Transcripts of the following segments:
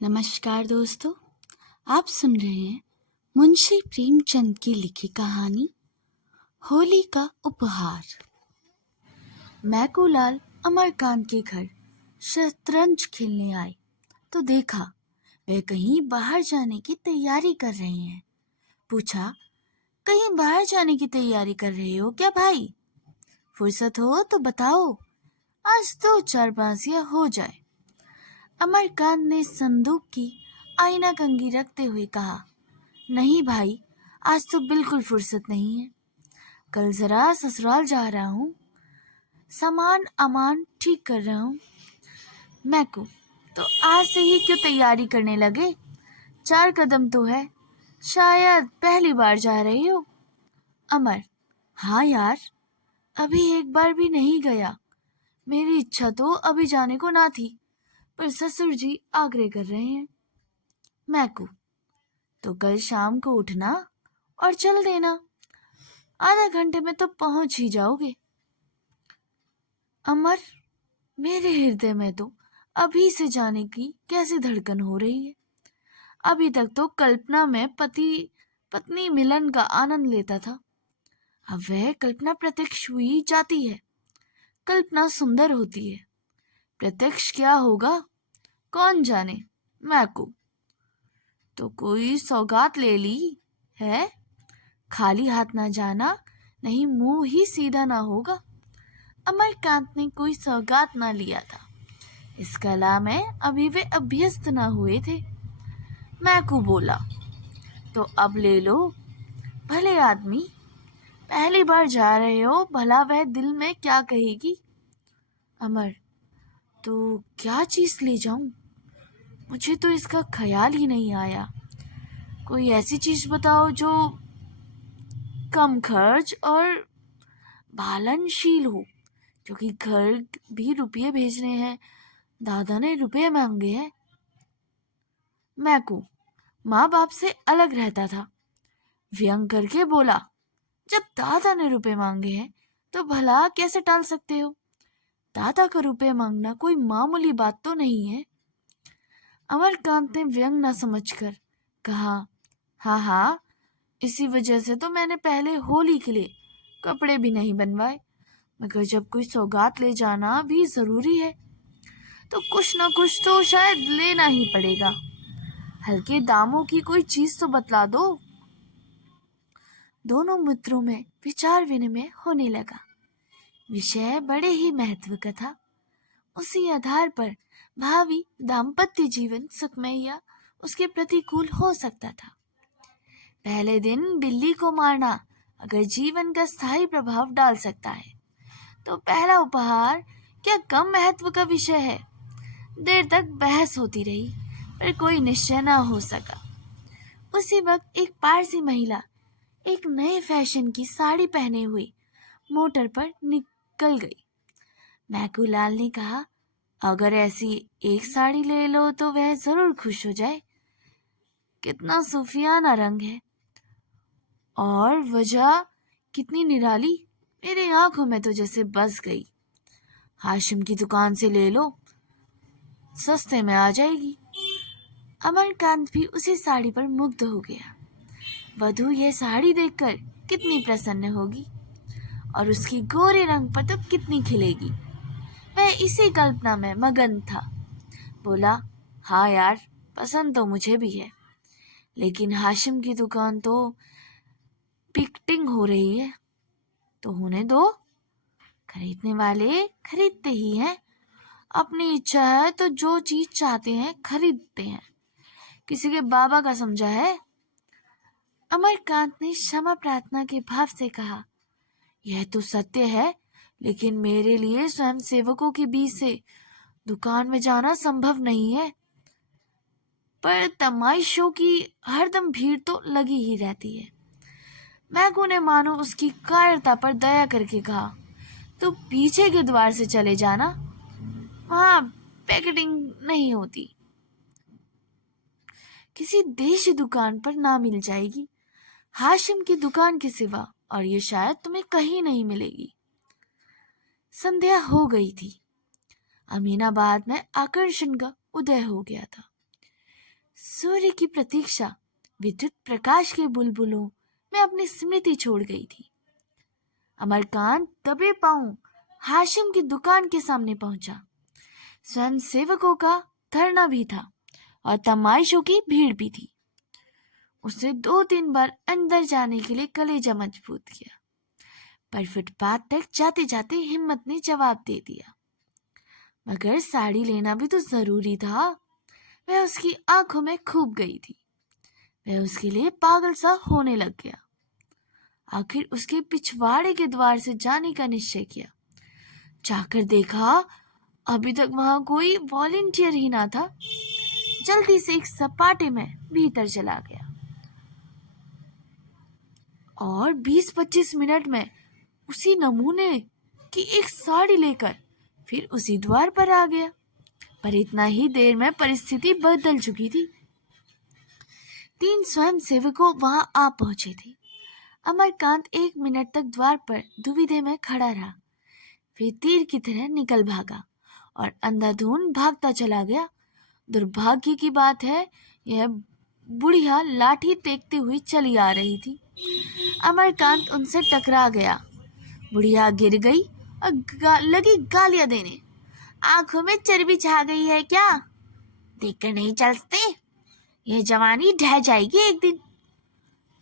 नमस्कार दोस्तों, आप सुन रहे हैं मुंशी प्रेमचंद की लिखी कहानी होली का उपहार। मैकूलाल अमरकांत के घर शतरंज खेलने आए तो देखा वे कहीं बाहर जाने की तैयारी कर रहे हैं। पूछा, कहीं बाहर जाने की तैयारी कर रहे हो क्या भाई? फुर्सत हो तो बताओ, आज तो चार बाजियां हो जाए। अमरकांत ने संदूक की आईना कंघी रखते हुए कहा, नहीं भाई, आज तो बिल्कुल फुर्सत नहीं है। कल जरा ससुराल जा रहा हूँ, सामान अमान ठीक कर रहा हूँ। मैकू, तो आज से ही क्यों तैयारी करने लगे? 4 कदम तो है, शायद पहली बार जा रहे हो। अमर, हाँ यार, अभी एक बार भी नहीं गया। मेरी इच्छा तो अभी जाने को ना थी, पर ससुर जी आग्रह कर रहे हैं। मैकू, तो कल शाम को उठना और चल देना, आधा घंटे में तो पहुंच ही जाओगे। अमर, मेरे हृदय में तो अभी से जाने की कैसी धड़कन हो रही है। अभी तक तो कल्पना में पति पत्नी मिलन का आनंद लेता था, अब वह कल्पना प्रत्यक्ष हुई जाती है। कल्पना सुंदर होती है, प्रत्यक्ष क्या होगा कौन जाने। मैकू, तो कोई सौगात ले ली है? खाली हाथ ना जाना, नहीं मुंह ही सीधा ना होगा। अमरकांत ने कोई सौगात ना लिया था, इस कला में अभी वे अभ्यस्त ना हुए थे। मैकू बोला, तो अब ले लो। भले आदमी, पहली बार जा रहे हो, भला वह दिल में क्या कहेगी। अमर, तो क्या चीज ले जाऊं? मुझे तो इसका ख्याल ही नहीं आया। कोई ऐसी चीज बताओ जो कम खर्च और बालनशील हो, क्योंकि घर भी रुपये भेजने हैं, दादा ने रुपये मांगे हैं। मैकू माँ बाप से अलग रहता था, व्यंग करके बोला, जब दादा ने रुपए मांगे हैं तो भला कैसे टाल सकते हो? दादा का रुपए मांगना कोई मामूली बात तो नहीं है। अमरकांत ने व्यंग न समझकर कहा, हाँ हाँ, इसी वजह से तो मैंने पहले होली के लिए कपड़े भी नहीं बनवाए, मगर जब कोई सौगात ले जाना भी जरूरी है तो कुछ न कुछ तो शायद लेना ही पड़ेगा। हल्के दामों की कोई चीज तो बतला दो। दोनों मित्रों में विचार विनिमय होने लगा। विषय बड़े ही महत्व का था। उसी आधार पर भावी दाम्पत्य जीवन सुखमय या उसके प्रतिकूल हो सकता था। पहले दिन बिल्ली को मारना अगर जीवन का स्थायी प्रभाव डाल सकता है, तो पहला उपहार क्या कम महत्व का विषय है। देर तक बहस होती रही, पर कोई निश्चय न हो सका। उसी वक्त एक पारसी महिला एक नए फैशन की साड़ी पहने हुई मोटर पर निकल गई। मैकूलाल ने कहा, अगर ऐसी एक साड़ी ले लो तो वह जरूर खुश हो जाए। कितना सूफियाना रंग है, और वजह कितनी निराली, मेरी आंखों में तो जैसे बस गई। हाशिम की दुकान से ले लो, सस्ते में आ जाएगी। अमरकांत भी उसी साड़ी पर मुग्ध हो गया। वधू यह साड़ी देखकर कितनी प्रसन्न होगी, और उसकी गोरे रंग पर तो कितनी खिलेगी। वह इसी कल्पना में मगन था। बोला, हाँ यार, पसंद तो मुझे भी है, लेकिन हाशिम की दुकान तो पिकटिंग हो रही है, तो होने दो, खरीदने वाले खरीदते ही हैं। अपनी इच्छा है तो जो चीज चाहते हैं खरीदते हैं, किसी के बाबा का समझा है। अमरकांत ने क्षमा प्रार्थना के भाव से कहा, यह तो सत्य है, लेकिन मेरे लिए स्वयं सेवकों के बीच से दुकान में जाना संभव नहीं है। पर तमाइशों की हरदम भीड़ तो लगी ही रहती है। मैगू ने मानो उसकी कायरता पर दया करके कहा, तो पीछे के द्वार से चले जाना, वहां पैकेटिंग नहीं होती, किसी देशी दुकान पर ना मिल जाएगी। हाशिम की दुकान के सिवा और ये शायद तुम्हें कहीं नहीं मिलेगी। संध्या हो गई थी। अमीनाबाद में आकर्षण का उदय हो गया था। सूर्य की प्रतीक्षा विद्युत प्रकाश के बुलबुलों में अपनी स्मृति छोड़ गई थी। अमरकांत दबे पांव हाशिम की दुकान के सामने पहुंचा। स्वयं सेवकों का धरना भी था और तमाइशों की भीड़ भी थी। उसने 2-3 बार अंदर जाने के लिए कलेजा मजबूत किया, पर फुटपाथ तक जाते जाते हिम्मत ने जवाब दे दिया। मगर साड़ी लेना भी तो जरूरी था। वह उसकी आंखों में खूब गई थी। वह उसके लिए पागल सा होने लग गया। आखिर उसके पिछवाड़े के द्वार से जाने का निश्चय किया। जाकर देखा, अभी तक वहां कोई वॉलंटियर ही ना था। जल्दी से एक सपाटे में भीतर चला गया और 20-25 मिनट में उसी नमूने की एक साड़ी लेकर फिर उसी द्वार पर आ गया। पर इतना ही देर में परिस्थिति बदल चुकी थी। 3 स्वयं सेवकों वहां आ पहुंचे थे। अमरकांत 1 मिनट तक द्वार पर दुविधा में खड़ा रहा, फिर तीर की तरह निकल भागा और अंधाधुंध भागता चला गया। दुर्भाग्य की बात है, यह बुढ़िया लाठी टेकते हुई चली आ रही थी। अमरकांत उनसे टकरा गया। बुढ़िया गिर गई और लगी गालियां देने। आंखों में चर्बी छा गई है क्या? देखकर नहीं चलते? यह जवानी ढह जाएगी एक दिन।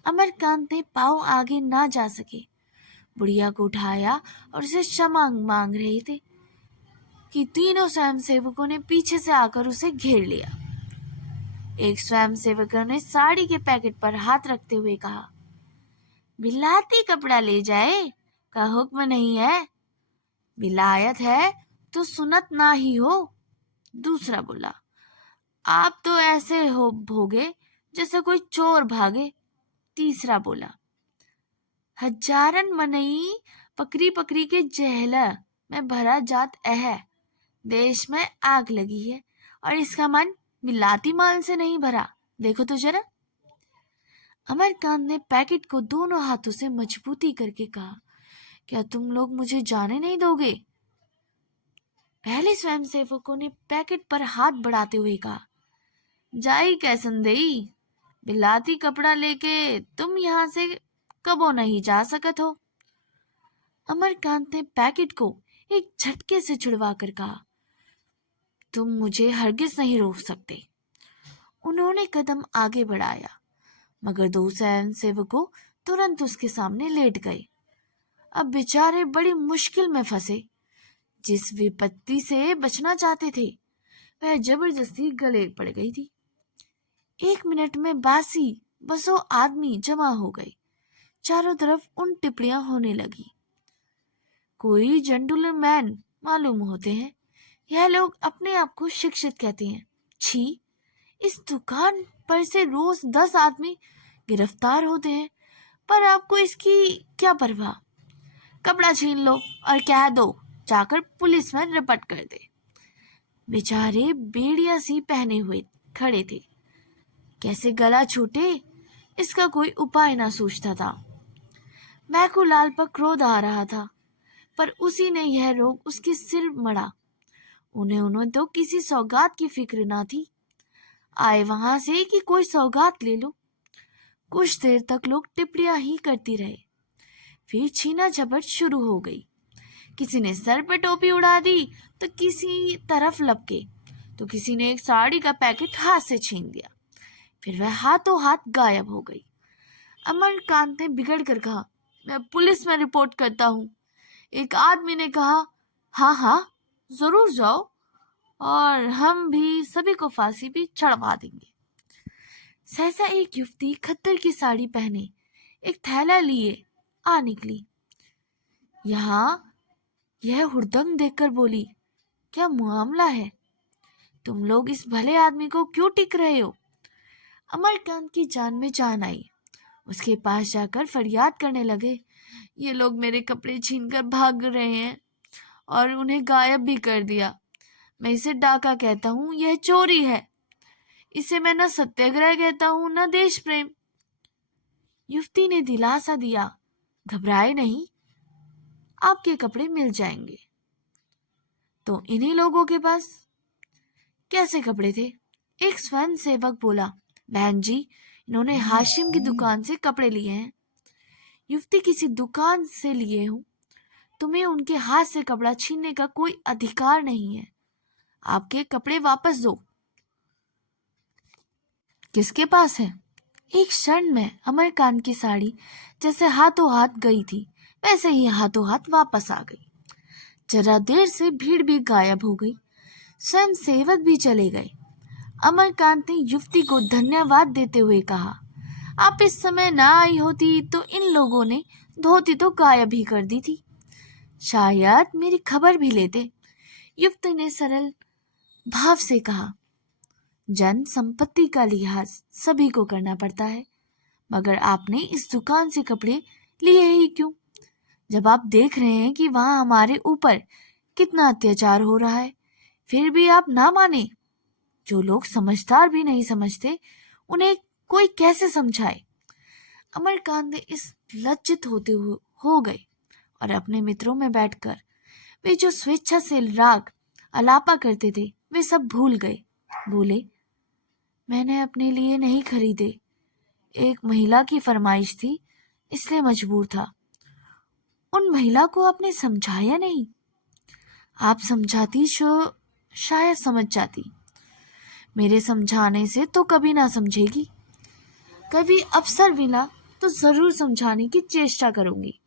अमरकांत ने पाँव आगे ना जा सके बुढ़िया को उठाया और उसे क्षमा मांग रहे थे कि तीनों स्वयंसेवकों ने पीछे से आकर उसे घेर लिया। एक स्वयंसेवक ने साड़ी के पैकेट पर हाथ रखते हुए कहा, बिलाती कपड़ा ले जाए का हुक्म नहीं है, विलायत है तो सुन्नत ना ही हो। दूसरा बोला, आप तो ऐसे हो भोगे जैसे कोई चोर भागे। तीसरा बोला, हजारन मनई पकड़ी पकड़ी के जहला में भरा जात है। देश में आग लगी है और इसका मन मिलाती माल से नहीं भरा, देखो तो जरा। अमरकांत ने पैकेट को दोनों हाथों से मजबूती करके कहा, क्या तुम लोग मुझे जाने नहीं दोगे? पहले स्वयंसेवकों ने पैकेट पर हाथ बढ़ाते हुए कहा, जाई कैसन देई, बिलाती कपड़ा लेके तुम यहाँ से कबो नहीं जा सकत हो। अमरकांत ने पैकेट को एक झटके से छुड़वा कर कहा, तुम मुझे हरगिज नहीं रोक सकते। उन्होंने कदम आगे बढ़ाया, मगर 2 स्वयंसेवकों तुरंत उसके सामने लेट गए। अब बेचारे बड़ी मुश्किल में फंसे। जिस विपत्ति से बचना चाहते थे वह जबरदस्ती गले पड़ गई थी। 1 मिनट में बासी बसों आदमी जमा हो गए। चारों तरफ उन टिप्पणियां होने लगी, कोई जेंटलमैन मालूम होते हैं, यह लोग अपने आप को शिक्षित कहते हैं। छी, इस दुकान पर से रोज 10 आदमी गिरफ्तार होते हैं, पर आपको इसकी क्या परवाह? कपड़ा छीन लो और कह दो जाकर पुलिस में रिपोर्ट कर दे। बेचारे बेड़िया सी पहने हुए खड़े थे, कैसे गला छूटे इसका कोई उपाय ना सूझता था। मैकूलाल पर क्रोध आ रहा था, पर उसी ने यह रोग उसके सिर मड़ा। उन्हें तो किसी सौगात की फिक्र ना थी। आए वहां से कि कोई सौगात ले लो। कुछ देर तक लोग टिप्पणियां ही करती रहे, फिर छीना झपट शुरू हो गई। किसी ने सर पर टोपी उड़ा दी तो किसी तरफ लपके, तो किसी ने एक साड़ी का पैकेट हाथ से छीन दिया। फिर वह हाथों हाथ गायब हो गई। अमरकांत ने बिगड़ कर कहा, मैं पुलिस में रिपोर्ट करता हूँ। एक आदमी ने कहा, हाँ हाँ जरूर जाओ, और हम भी सभी को फांसी भी चढ़वा देंगे। सहसा एक युवती खद्दर की साड़ी पहने एक थैला लिए आ निकली। यह हुड़दंग देखकर बोली, क्या मामला है? तुम लोग इस भले आदमी को क्यों टिक रहे हो? अमरकांत की जान में जान आई। उसके पास जाकर फरियाद करने लगे, ये लोग मेरे कपड़े छीनकर भाग रहे हैं और उन्हें गायब भी कर दिया। मैं इसे डाका कहता हूँ, यह चोरी है। इसे मैं न सत्याग्रह कहता हूँ न देश प्रेम। युवती ने दिलासा दिया, घबराए नहीं, आपके कपड़े मिल जाएंगे। तो इन्हीं लोगों के पास कैसे कपड़े थे? एक स्वयं सेवक बोला, बहन जी, इन्होंने हाशिम की दुकान से कपड़े लिए हैं। युवती, किसी दुकान से लिए हूं, तुम्हें उनके हाथ से कपड़ा छीनने का कोई अधिकार नहीं है। आपके कपड़े वापस दो। किसके पास है? एक क्षण में अमरकांत की साड़ी जैसे हाथों हाथ गई थी वैसे ही हाथों हाथ वापस आ गई। जरा देर से भीड़ भी गायब हो गई, स्वयं सेवक भी चले गए। अमरकांत ने युवती को धन्यवाद देते हुए कहा, आप इस समय ना आई होती तो इन लोगों ने धोती तो गायब ही कर दी थी। शायद मेरी खबर भी लेते। युवती ने सरल भाव से कहा, जन संपत्ति का लिहाज सभी को करना पड़ता है, मगर आपने इस दुकान से कपड़े लिए ही क्यों, जब आप देख रहे हैं कि वहां हमारे ऊपर कितना अत्याचार हो रहा है? फिर भी आप ना माने। जो लोग समझदार भी नहीं समझते उन्हें कोई कैसे समझाए? अमरकांत ने इस लज्जित होते हुए हो गए और अपने मित्रों में बैठकर वे जो स्वेच्छा से राग अलापा करते थे वे सब भूल गए। बोले, मैंने अपने लिए नहीं खरीदे, एक महिला की फरमाइश थी इसलिए मजबूर था। उन महिला को आपने समझाया नहीं? आप समझाती तो शायद समझ जाती। मेरे समझाने से तो कभी ना समझेगी। कभी अवसर मिला तो जरूर समझाने की चेष्टा करूंगी।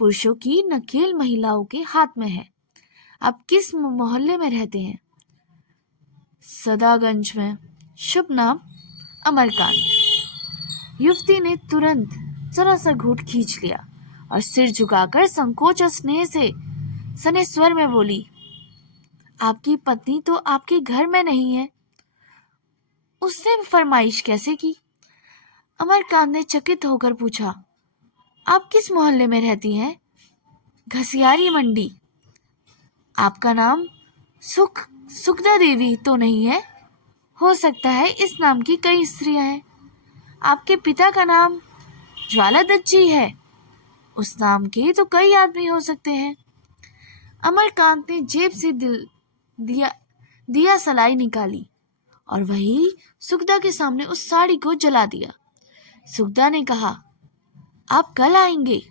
पुरुषों की नकेल महिलाओं के हाथ में है। आप किस मोहल्ले में रहते हैं? सदागंज में। शुभ नाम? अमरकांत। युवती ने तुरंत जरा सा घूंट खींच लिया और सिर झुकाकर संकोच और स्नेह से सने स्वर में बोली, आपकी पत्नी तो आपके घर में नहीं है, उसने फरमाइश कैसे की? अमरकांत ने चकित होकर पूछा, आप किस मोहल्ले में रहती हैं? घसियारी मंडी। आपका नाम सुखदा देवी तो नहीं है? हो सकता है, इस नाम की कई स्त्रियां हैं। आपके पिता का नाम ज्वाला दत्त जी है, उस नाम के तो कई आदमी हो सकते हैं। अमरकांत ने जेब से दिया सलाई निकाली और वही सुखदा के सामने उस साड़ी को जला दिया। सुखदा ने कहा, आप कल आएंगे?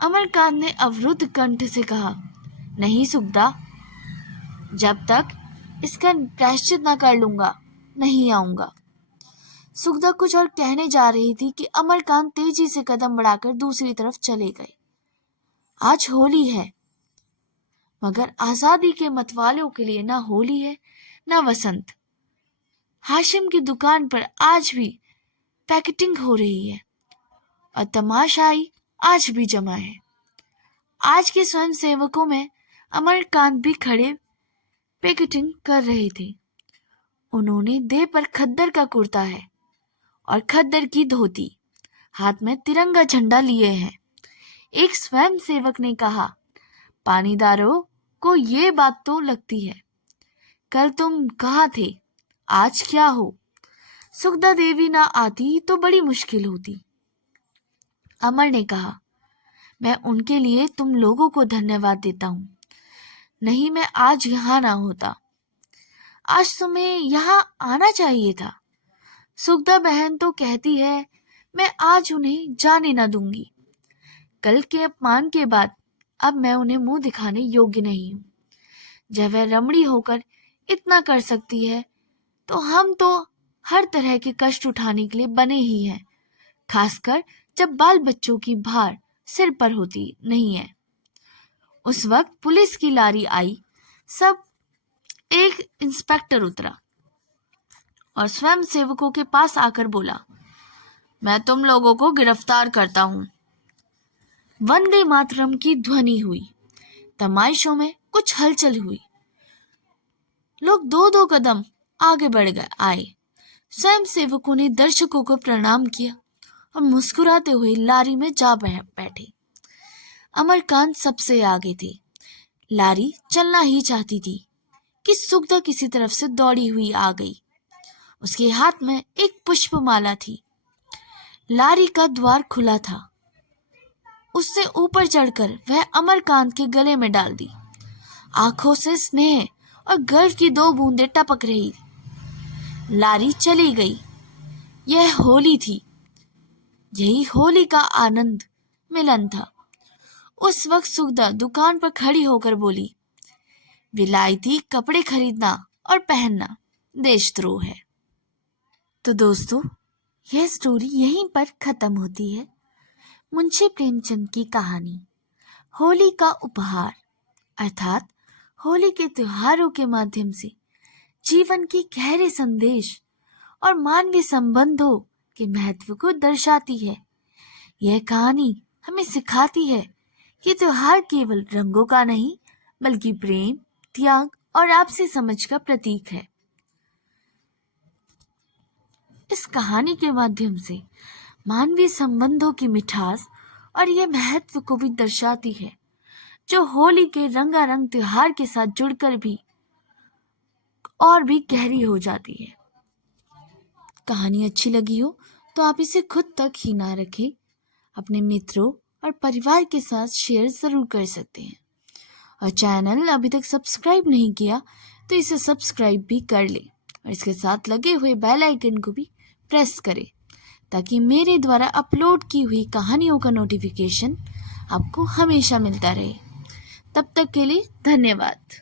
अमरकांत ने अवरुद्ध कंठ से कहा, नहीं सुखदा, जब तक इसका प्रायश्चित न कर लूंगा नहीं आऊंगा। सुखदा कुछ और कहने जा रही थी कि अमरकांत तेजी से कदम बढ़ाकर दूसरी तरफ चले गए। आज होली है, मगर आजादी के मतवालों के लिए ना होली है ना वसंत। हाशिम की दुकान पर आज भी पैकेटिंग हो रही है और तमाशाई आज भी जमा है। आज के स्वयं सेवकों में अमरकांत भी खड़े पैकेटिंग कर रहे थे। उन्होंने देह पर खद्दर का कुर्ता है और खद्दर की धोती, हाथ में तिरंगा झंडा लिए हैं। एक स्वयं सेवक ने कहा, पानीदारों को ये बात तो लगती है, कल तुम कहाँ थे, आज क्या हो? सुखदा देवी ना आती तो बड़ी मुश्किल होती। अमर ने कहा, मैं उनके लिए तुम लोगों को धन्यवाद देता हूं, नहीं मैं आज यहाँ ना होता। आज तुम्हें यहाँ आना चाहिए था। सुखदा बहन तो कहती है मैं आज उन्हें जाने ना दूंगी। कल के अपमान के बाद अब मैं उन्हें मुंह दिखाने योग्य नहीं हूं। जब वह रमणी होकर इतना कर सकती है तो हम तो हर तरह के कष्ट उठाने के लिए बने ही हैं, खासकर जब बाल बच्चों की भार सिर पर होती नहीं है। उस वक्त पुलिस की लारी आई, सब एक इंस्पेक्टर उतरा और स्वयं सेवकों के पास आकर बोला, मैं तुम लोगों को गिरफ्तार करता हूं। वंदे मातरम की ध्वनि हुई। तमाशों में कुछ हलचल हुई। लोग दो दो कदम आगे बढ़ गए आए। स्वयं सेवकों ने दर्शकों को प्रणाम किया और मुस्कुराते हुए लारी में जा बैठे। अमरकांत सबसे आगे थे। लारी चलना ही चाहती थी कि सुखदा किसी तरफ से दौड़ी हुई आ गई। उसके हाथ में एक पुष्पमाला थी। लारी का द्वार खुला था। उससे ऊपर चढ़कर वह अमरकांत के गले में डाल दी। आंखों से स्नेह और गर्व की दो बूंदें टपक रही। लारी चली गई। यह होली थी। यही होली का आनंद मिलन था। उस वक्त सुगदा दुकान पर खड़ी होकर बोली, विलायती कपड़े खरीदना और पहनना देशद्रोह है। तो दोस्तों, यह स्टोरी यहीं पर खत्म होती है। मुंशी प्रेमचंद की कहानी होली का उपहार, अर्थात होली के त्योहारों के माध्यम से जीवन की गहरे संदेश और मानवीय संबंधों के महत्व को दर्शाती है। यह कहानी हमें सिखाती है कि त्योहार केवल रंगों का नहीं, बल्कि प्रेम, त्याग और आपसी समझ का प्रतीक है। इस कहानी के माध्यम से मानवीय संबंधों की मिठास और ये महत्व को भी दर्शाती है, जो होली के रंगारंग त्योहार के साथ जुड़कर भी और भी गहरी हो जाती है। कहानी अच्छी लगी हो तो आप इसे खुद तक ही ना रखें, अपने मित्रों और परिवार के साथ शेयर जरूर कर सकते हैं। और चैनल अभी तक सब्सक्राइब नहीं किया तो इसे सब्सक्राइब भी कर लें और इसके साथ लगे हुए बेल आइकन को भी प्रेस करें, ताकि मेरे द्वारा अपलोड की हुई कहानियों का नोटिफिकेशन आपको हमेशा मिलता रहे। तब तक के लिए धन्यवाद।